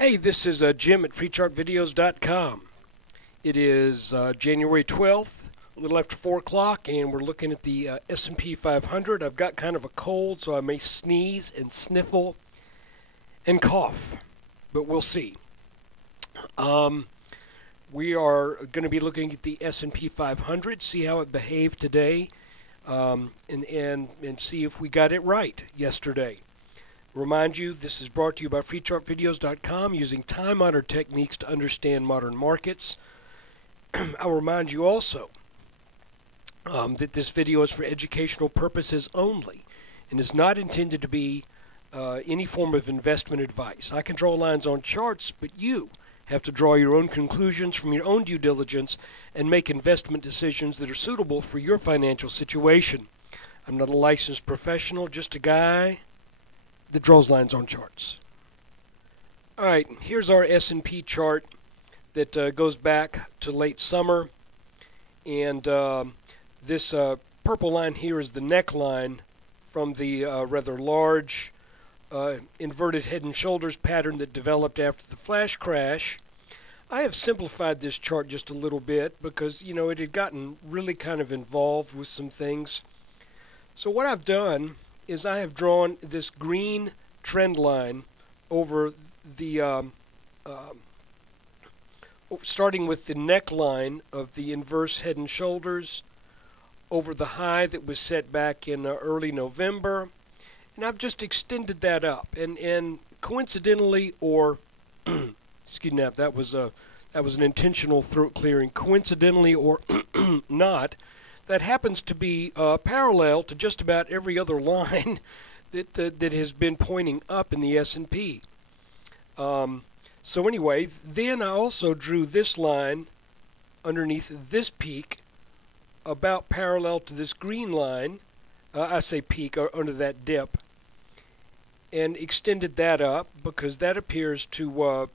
Hey, this is Jim at FreeChartVideos.com. It is January 12th, a little after 4 o'clock, and we're looking at the S&P 500. I've got kind of a cold, so I may sneeze and sniffle and cough, but we'll see. We are going to be looking at the S&P 500, see how it behaved today, and see if we got it right yesterday. Remind you, this is brought to you by FreeChartVideos.com, using time-honored techniques to understand modern markets. I'll remind you also that this video is for educational purposes only and is not intended to be any form of investment advice. I can draw lines on charts, but you have to draw your own conclusions from your own due diligence and make investment decisions that are suitable for your financial situation. I'm not a licensed professional, just a guy that draws lines on charts. All right, here's our S&P chart that goes back to late summer, and this purple line here is the neckline from the rather large inverted head and shoulders pattern that developed after the flash crash. I have simplified this chart just a little bit because, you know, it had gotten really kind of involved with some things. So what I've done is I have drawn this green trend line over the starting with the neckline of the inverse head and shoulders over the high that was set back in early November, and I've just extended that up, and coincidentally, or excuse me, that was an intentional throat clearing. Coincidentally or not, that happens to be parallel to just about every other line that has been pointing up in the S&P. So anyway, then I also drew this line underneath this peak, about parallel to this green line. I say peak, or under that dip, and extended that up because that appears to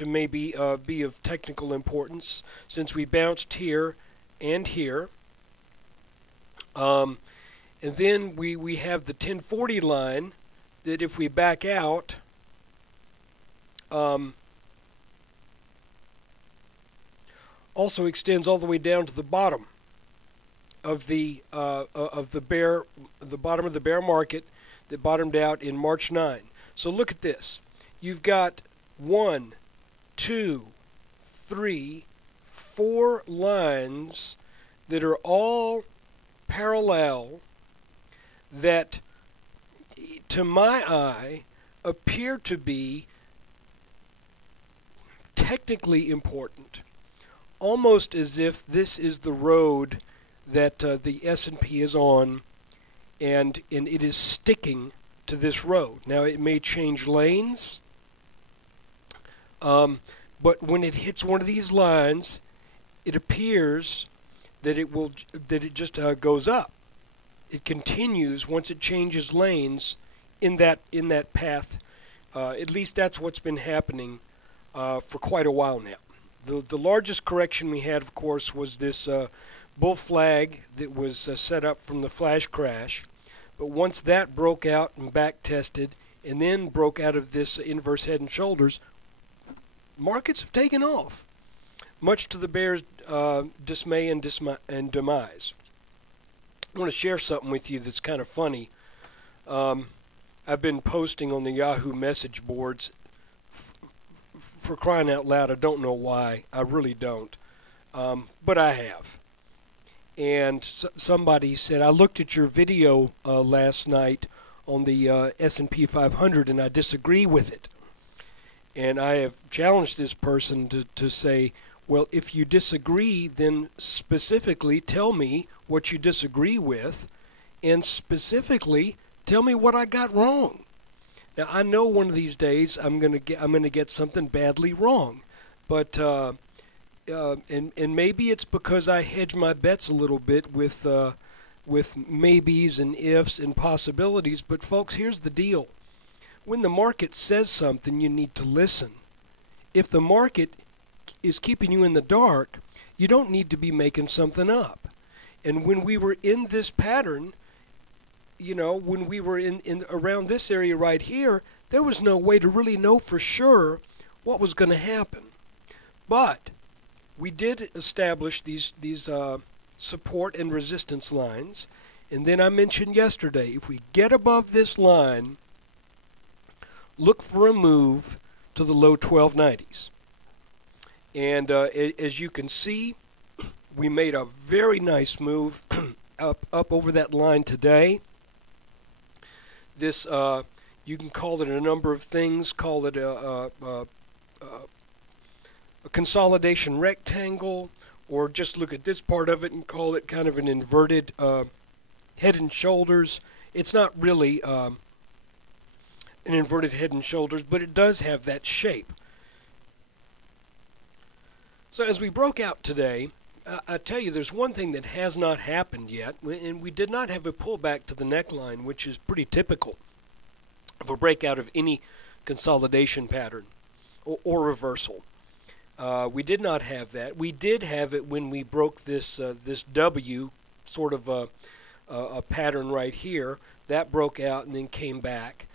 maybe be of technical importance since we bounced here and here. And then we have the 1040 line that if we back out, also extends all the way down to the bottom of the bottom of the bear market that bottomed out in March 9. So look at this. You've got 1, 2, 3, 4 lines that are all parallel that, to my eye, appear to be technically important, almost as if this is the road that the S&P is on, and it is sticking to this road. Now, it may change lanes, but when it hits one of these lines, it appears that it just goes up. It continues once it changes lanes in that path. At least that's what's been happening for quite a while now. The largest correction we had, of course, was this bull flag that was set up from the flash crash. But once that broke out and back tested, and then broke out of this inverse head and shoulders, markets have taken off, much to the bears' dismay and demise. I want to share something with you that's kind of funny. I've been posting on the Yahoo message boards. For crying out loud, I don't know why. I really don't. But I have. And somebody said, I looked at your video last night on the S&P 500 and I disagree with it. And I have challenged this person to say, well, if you disagree, then specifically tell me what you disagree with, and specifically tell me what I got wrong. Now, I know one of these days I'm going to get something badly wrong, but and maybe it's because I hedge my bets a little bit with maybes and ifs and possibilities. But folks, here's the deal: when the market says something, you need to listen. If the market is keeping you in the dark, you don't need to be making something up. And when we were in this pattern, you know, when we were in around this area right here, there was no way to really know for sure what was going to happen. But we did establish these support and resistance lines, and then I mentioned yesterday, if we get above this line, look for a move to the low 1290s. And as you can see, we made a very nice move up over that line today. This you can call it a number of things. Call it a consolidation rectangle, or just look at this part of it and call it kind of an inverted head and shoulders. It's not really an inverted head and shoulders, but it does have that shape. So as we broke out today, I tell you, there's one thing that has not happened yet, and we did not have a pullback to the neckline, which is pretty typical of a breakout of any consolidation pattern or reversal. We did not have that. We did have it when we broke this this W, sort of a pattern right here. That broke out and then came back.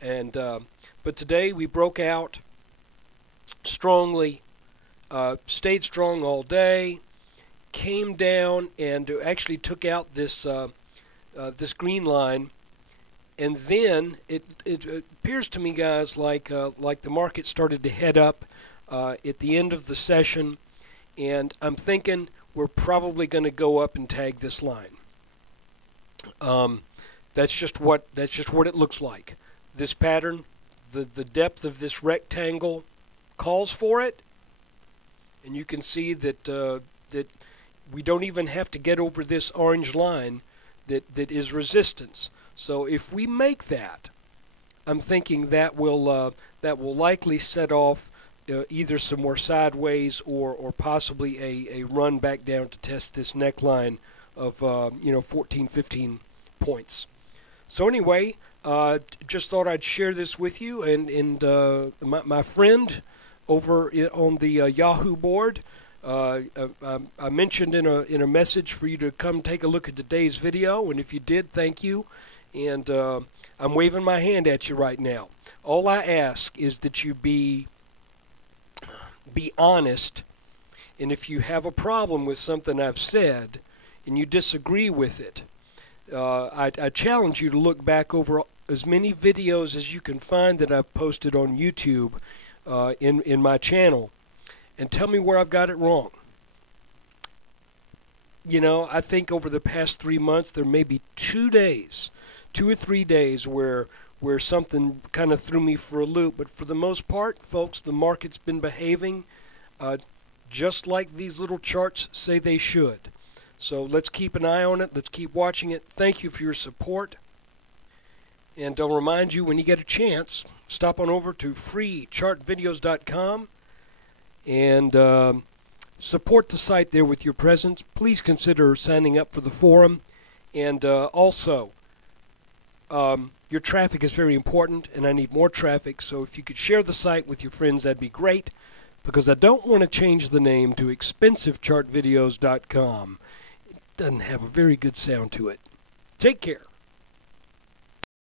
And but today we broke out strongly, stayed strong all day, came down and actually took out this this green line. And then it appears to me, guys, like the market started to head up at the end of the session, and I'm thinking we're probably going to go up and tag this line. That's just what it looks like. This pattern, the depth of this rectangle calls for it, and you can see that that we don't even have to get over this orange line that is resistance. So if we make that, I'm thinking that will likely set off either some more sideways or possibly a run back down to test this neckline of 14, 15 points. So anyway, just thought I'd share this with you, and my friend over on the Yahoo board, I mentioned in a message for you to come take a look at today's video, and if you did, thank you. And I'm waving my hand at you right now. All I ask is that you be honest, and if you have a problem with something I've said and you disagree with it, I challenge you to look back over as many videos as you can find that I've posted on YouTube in my channel, and tell me where I've got it wrong. You know, I think over the past 3 months there may be 2 or 3 days where something kind of threw me for a loop. But for the most part, folks, the market's been behaving just like these little charts say they should. So let's keep an eye on it. Let's keep watching it. Thank you for your support. And I'll remind you, when you get a chance, stop on over to freechartvideos.com and support the site there with your presence. Please consider signing up for the forum. And also, your traffic is very important, and I need more traffic. So if you could share the site with your friends, that'd be great, because I don't want to change the name to expensivechartvideos.com. It doesn't have a very good sound to it. Take care.